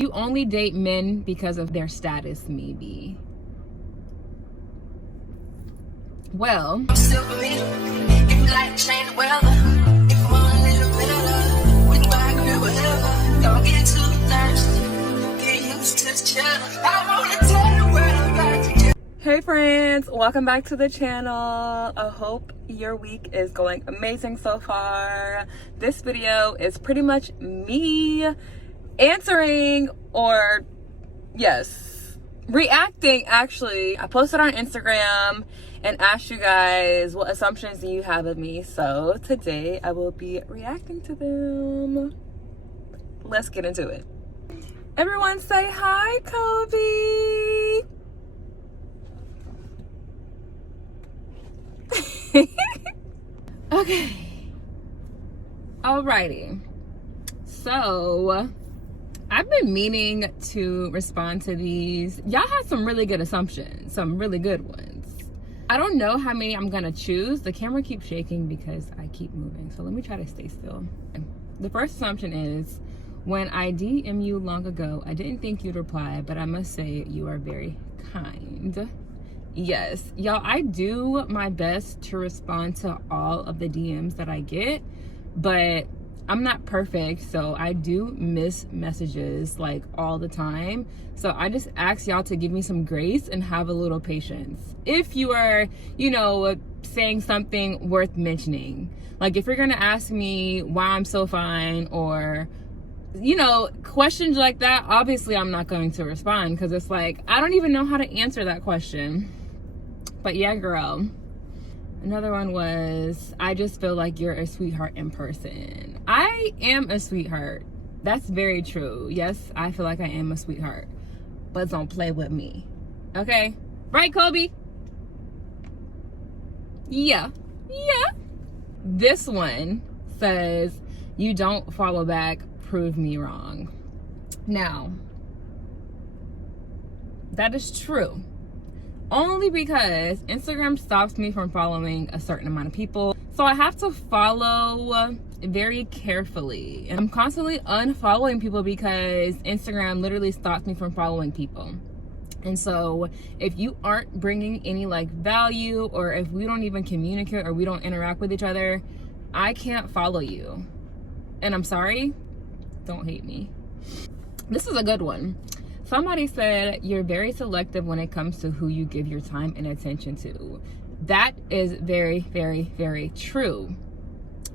You only date men because of their status, maybe. Well, hey friends, welcome back to the channel. I hope your week is going amazing so far. This video is pretty much me answering, or yes, reacting actually. I posted on Instagram and asked you guys what assumptions do you have of me, so today I will be reacting to them. Let's get into it. Everyone say hi, Kobe. Okay, alrighty, so I've been meaning to respond to these. Y'all had some really good assumptions, some really good ones. I don't know how many I'm gonna choose. The camera keeps shaking because I keep moving, so let me try to stay still. The first assumption is, when I DM you long ago, I didn't think you'd reply, but I must say you are very kind. Yes, y'all, I do my best to respond to all of the DMs that I get, but I'm not perfect, so I do miss messages like all the time. So I just ask y'all to give me some grace and have a little patience. If you are, you know, saying something worth mentioning, like if you're gonna ask me why I'm so fine, or you know, questions like that, obviously I'm not going to respond because it's like I don't even know how to answer that question. But yeah, girl. Another one was, I just feel like you're a sweetheart in person. I am a sweetheart. That's very true. Yes, I feel like I am a sweetheart. But don't play with me. Okay? Right, Kobe? Yeah. Yeah. This one says, you don't follow back, prove me wrong. Now, that is true. Only because Instagram stops me from following a certain amount of people. So I have to follow very carefully. And I'm constantly unfollowing people because Instagram literally stops me from following people. And so if you aren't bringing any like value, or if we don't even communicate or we don't interact with each other, I can't follow you. And I'm sorry, don't hate me. This is a good one. Somebody said you're very selective when it comes to who you give your time and attention to. That is very, very, very true,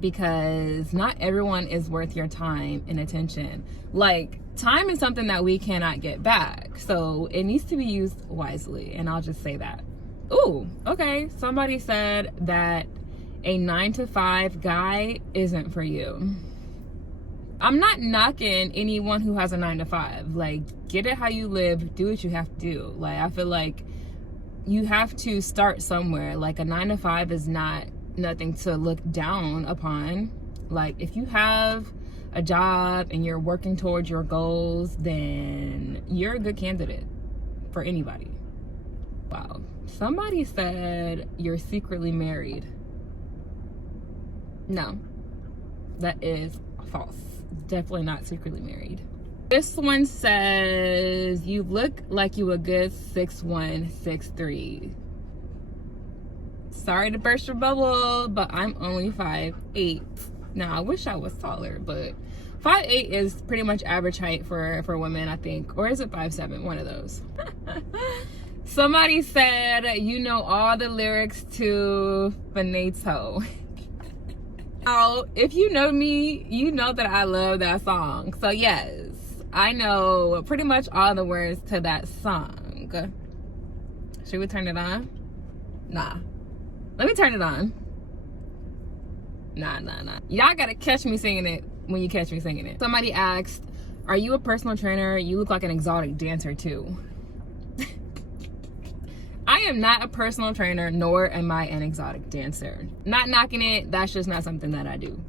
because not everyone is worth your time and attention. Like, time is something that we cannot get back, so it needs to be used wisely, and I'll just say that. Ooh, okay, somebody said that a 9-to-5 guy isn't for you. I'm not knocking anyone who has a 9-to-5. Like, get it how you live, do what you have to do. Like, I feel like you have to start somewhere. Like, a 9-to-5 is not nothing to look down upon. Like, if you have a job and you're working towards your goals, then you're a good candidate for anybody. Wow. Somebody said you're secretly married. No, that is false. Definitely not secretly married. This one says you look like you a good 6'1", 6'3". Sorry to burst your bubble, but I'm only 5'8". Now I wish I was taller, but 5'8" is pretty much average height for women, I think. Or is it 5'7"? One of those. Somebody said you know all the lyrics to Finito. Oh, if you know me, you know that I love that song. So yes, I know pretty much all the words to that song. Should we turn it on? Nah. Let me turn it on. Nah. Y'all gotta catch me singing it when you catch me singing it. Somebody asked, are you a personal trainer? You look like an exotic dancer too. I am not a personal trainer, nor am I an exotic dancer. Not knocking it, that's just not something that I do.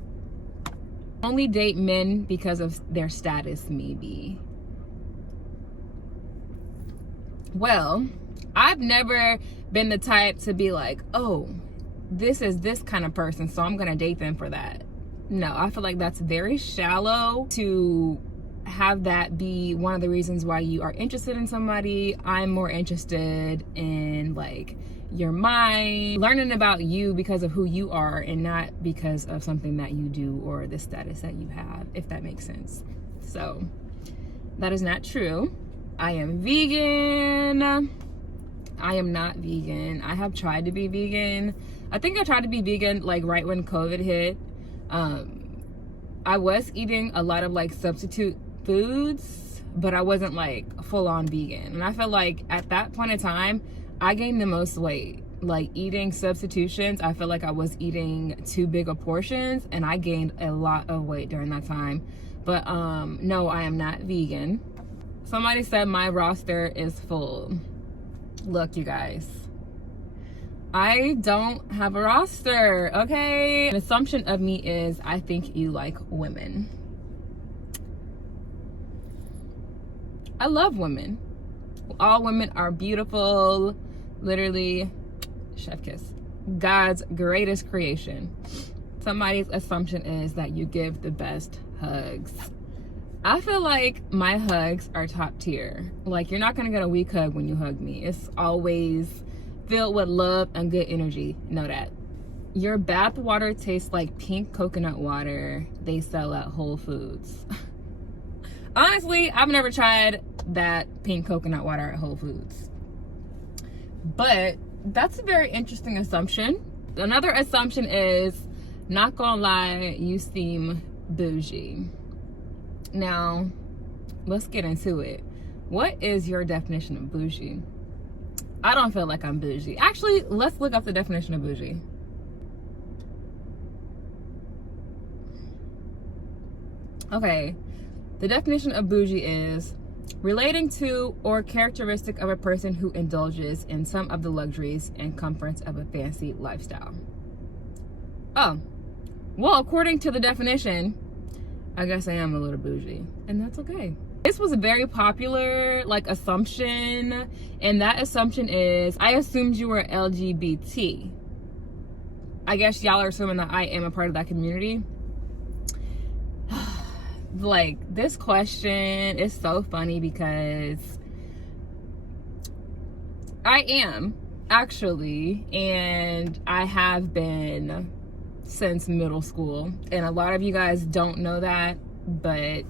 Only date men because of their status, maybe. Well, I've never been the type to be like, oh, this is this kind of person, so I'm gonna date them for that. No, I feel like that's very shallow to have that be one of the reasons why you are interested in somebody. I'm more interested in like your mind, learning about you because of who you are and not because of something that you do or the status that you have, if that makes sense. So that is not true. I am vegan. I am not vegan. I have tried to be vegan. I think I tried to be vegan like right when COVID hit. I was eating a lot of like substitute foods, but I wasn't like full on vegan. And I feel like at that point in time, I gained the most weight. Like eating substitutions, I feel like I was eating too big of portions and I gained a lot of weight during that time. But no, I am not vegan. Somebody said my roster is full. Look, you guys, I don't have a roster, okay? An assumption of me is I think you like women. I love women. All women are beautiful. Literally, chef kiss. God's greatest creation. Somebody's assumption is that you give the best hugs. I feel like my hugs are top tier. Like, you're not gonna get a weak hug when you hug me. It's always filled with love and good energy. Know that. Your bath water tastes like pink coconut water they sell at Whole Foods. Honestly, I've never tried that pink coconut water at Whole Foods. But that's a very interesting assumption. Another assumption is, not gonna lie, you seem bougie. Now, let's get into it. What is your definition of bougie? I don't feel like I'm bougie. Actually, let's look up the definition of bougie. Okay, the definition of bougie is relating to or characteristic of a person who indulges in some of the luxuries and comforts of a fancy lifestyle. Oh, well, according to the definition, I guess I am a little bougie, and that's okay. This was a very popular like assumption, and that assumption is, I assumed you were LGBT. I guess y'all are assuming that I am a part of that community. Like, this question is so funny because I am actually, and I have been since middle school, and a lot of you guys don't know that, but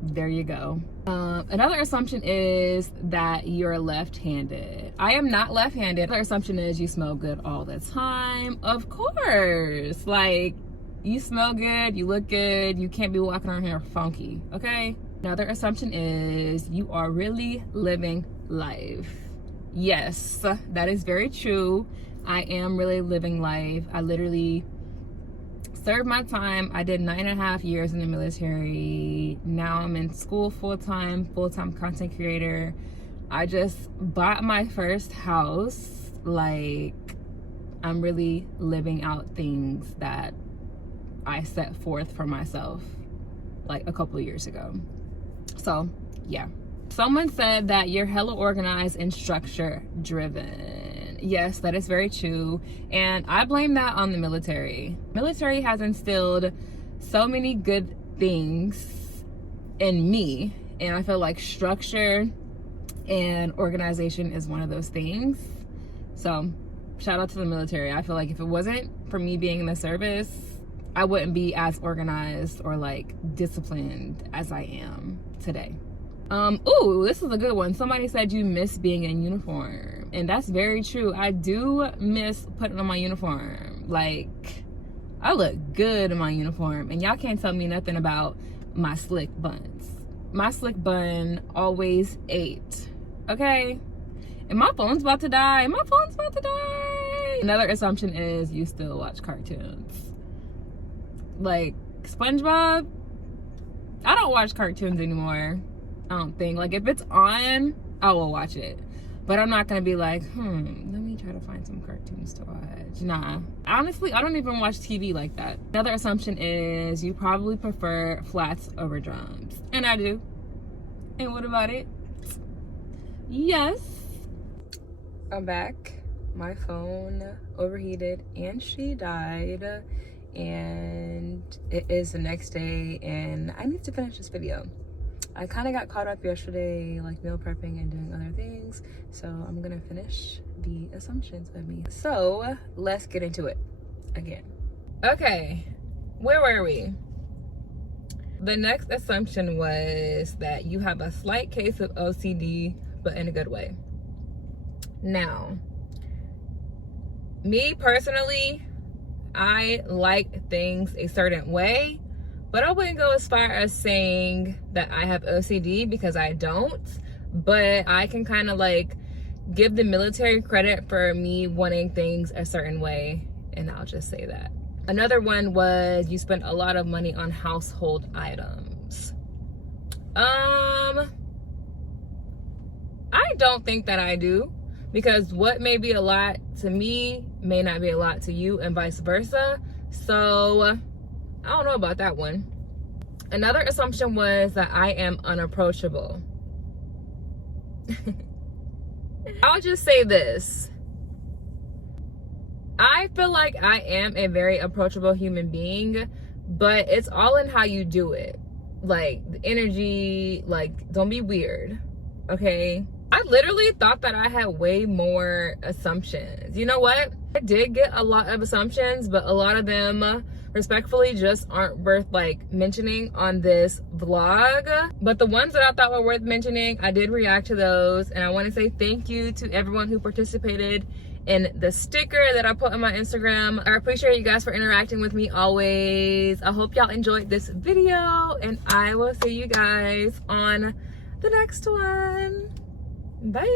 there you go. Another assumption is that you're left-handed. I am not left-handed. Another assumption is you smell good all the time. Of course, like, you smell good, you look good, you can't be walking around here funky, okay? Another assumption is you are really living life. Yes, that is very true. I am really living life. I literally served my time. I did 9.5 years in the military. Now I'm in school full-time content creator. I just bought my first house. Like, I'm really living out things that I set forth for myself like a couple of years ago. So yeah. Someone said that you're hella organized and structure driven. Yes, that is very true. And I blame that on the military. Military has instilled so many good things in me. And I feel like structure and organization is one of those things. So shout out to the military. I feel like if it wasn't for me being in the service, I wouldn't be as organized or like disciplined as I am today. Ooh, this is a good one. Somebody said you miss being in uniform, and that's very true. I do miss putting on my uniform. Like, I look good in my uniform, and y'all can't tell me nothing about my slick buns. My slick bun always ate, okay? And my phone's about to die. My phone's about to die. Another assumption is you still watch cartoons. Like SpongeBob, I don't watch cartoons anymore. I don't think. Like, if it's on, I will watch it. But I'm not gonna be like, let me try to find some cartoons to watch. Nah. Honestly, I don't even watch TV like that. Another assumption is you probably prefer flats over drums. And I do. And what about it? Yes. I'm back. My phone overheated and she died. and it is the next day, and I need to finish this video. I kind of got caught up yesterday, like meal prepping and doing other things, so I'm gonna finish the assumptions of me. So let's get into it again. Okay, where were we? The next assumption was that you have a slight case of OCD, but in a good way. Now, me personally, I like things a certain way, but I wouldn't go as far as saying that I have OCD, because I don't. But I can kind of like give the military credit for me wanting things a certain way, and I'll just say that. Another one was you spent a lot of money on household items. I don't think that I do, because what may be a lot to me may not be a lot to you, and vice versa. So I don't know about that one. Another assumption was that I am unapproachable. I'll just say this. I feel like I am a very approachable human being, but it's all in how you do it. Like the energy, like don't be weird, okay? I literally thought that I had way more assumptions. You know what? I did get a lot of assumptions, but a lot of them respectfully just aren't worth like mentioning on this vlog. But the ones that I thought were worth mentioning, I did react to those, and I want to say thank you to everyone who participated in the sticker that I put on my Instagram. I appreciate you guys for interacting with me always. I hope y'all enjoyed this video, and I will see you guys on the next one. Bye.